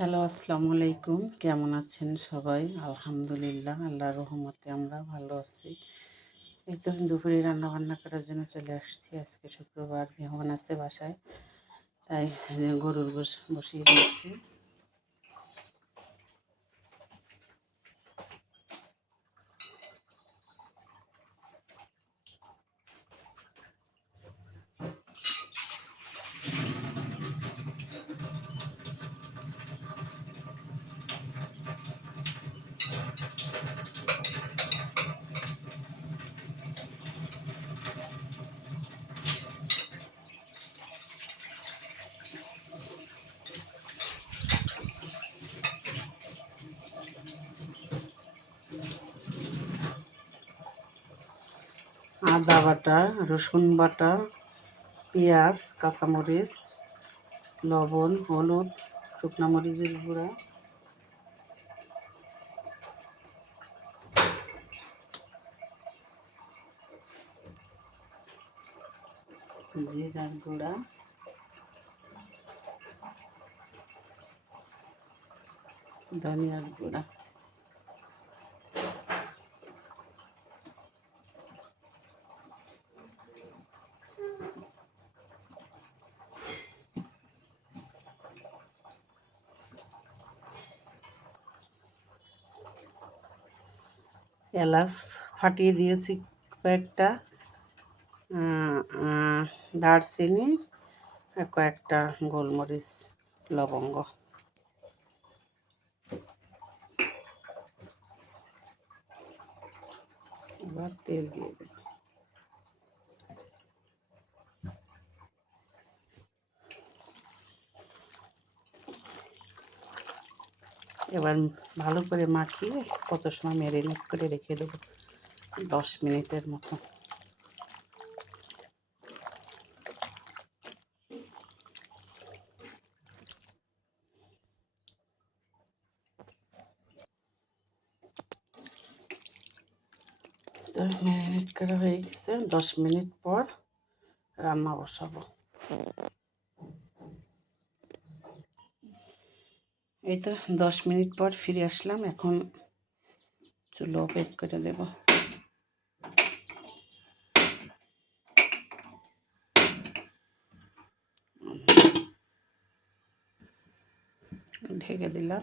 Hello, আসসালামু আলাইকুম। কেমন আছেন সবাই? আলহামদুলিল্লাহ, আল্লাহর রহমতে আমরা ভালো আছি। এই তো দুপুরে রান্না বান্না করার জন্য চলে আসছি। আজকে শুক্রবার, মেহমান আছে বাসায়, তাই গরুর বস বসিয়ে দিয়েছি। আদা বাটা, রসুন বাটা, পেঁয়াজ, কাঁচামরিচ, লবণ, হলুদ, শুকনো মরিচের গুঁড়া। জিরার গুঁড়া। ধনিয়ার গুঁড়া। এলাচ ফাটিয়ে দিয়েছি কয়েকটা দারচিনি কয়েকটা গোলমরিচ লবঙ্গ। এবার তেল দিয়ে দেব এবার ভালো করে মাখিয়ে কত সময় ম্যারিনেট করে রেখে দেবো? দশ মিনিটের মতো। ম্যারিনেট করা হয়ে গেছে। দশ মিনিট পর রান্না বসাবো। এই তো দশ মিনিট পর ফিরে আসলাম, এখন চুলো অপেক করে দেব। ঢেকে দিলাম।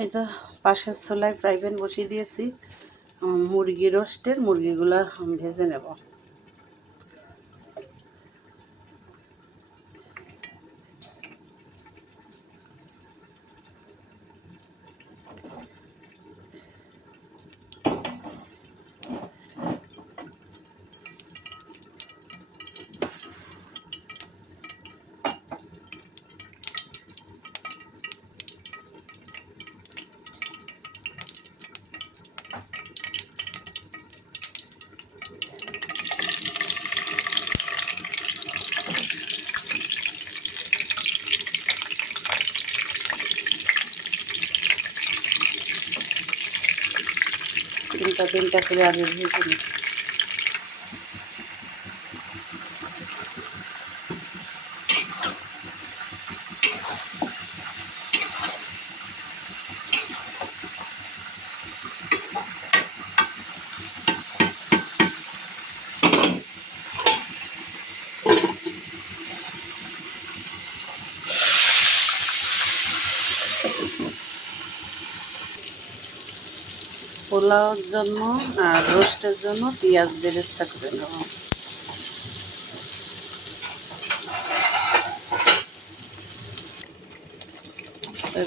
এই তো পাশের ছোলায় প্রাইভেট বসিয়ে দিয়েছি, মুরগি রোস্টের মুরগিগুলো ভেজে নেব। তিনটা তিনটা করে আগে ভেজে নিই। পোলাওর জন্য আর রোস্টের জন্য পেঁয়াজ বেরেস্তা করে নেব।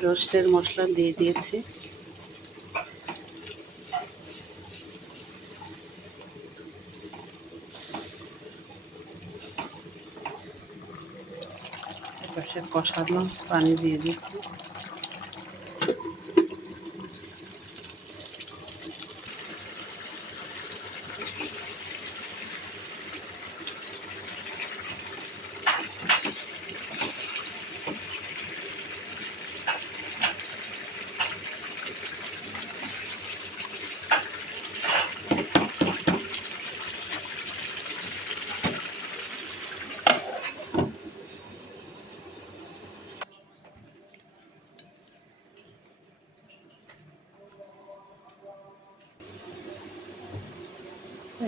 রোস্টের মশলা দিয়ে দিয়েছি। কষানো পানি দিয়ে দিচ্ছি।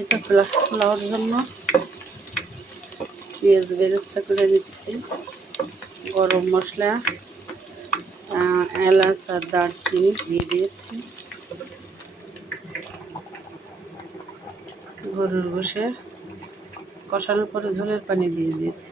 তো পোলাওর জন্য পেঁয়াজ বেরেস্তা করে দিচ্ছি। গরম মশলা এলাচ আর দারচিনি দিয়ে দিয়েছি। গরুর বসে কষানোর পরে ঝোলের পানি দিয়ে দিয়েছি।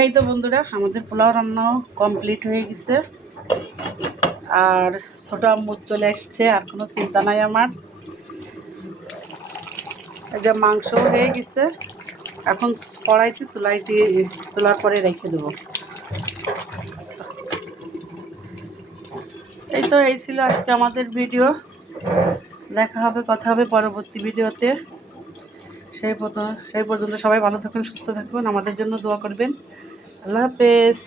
এই তো বন্ধুরা, আমাদের পোলাও রান্নাও কমপ্লিট হয়ে গেছে। আর ছোট আম্মু চলে এসছে, আর কোনো চিন্তা নাই আমার। এই যে মাংস হয়ে গেছে। এখন কড়াইতে চুলাইটি চুলার পরে রেখে দেবো। এই তো, এই ছিল আজকে আমাদের ভিডিও দেখা হবে, কথা হবে পরবর্তী ভিডিওতে সেই সেই পর্যন্ত সবাই ভালো থাকুন সুস্থ থাকুন। আমাদের জন্য দোয়া করবেন। আল্লাহ হাফেজ।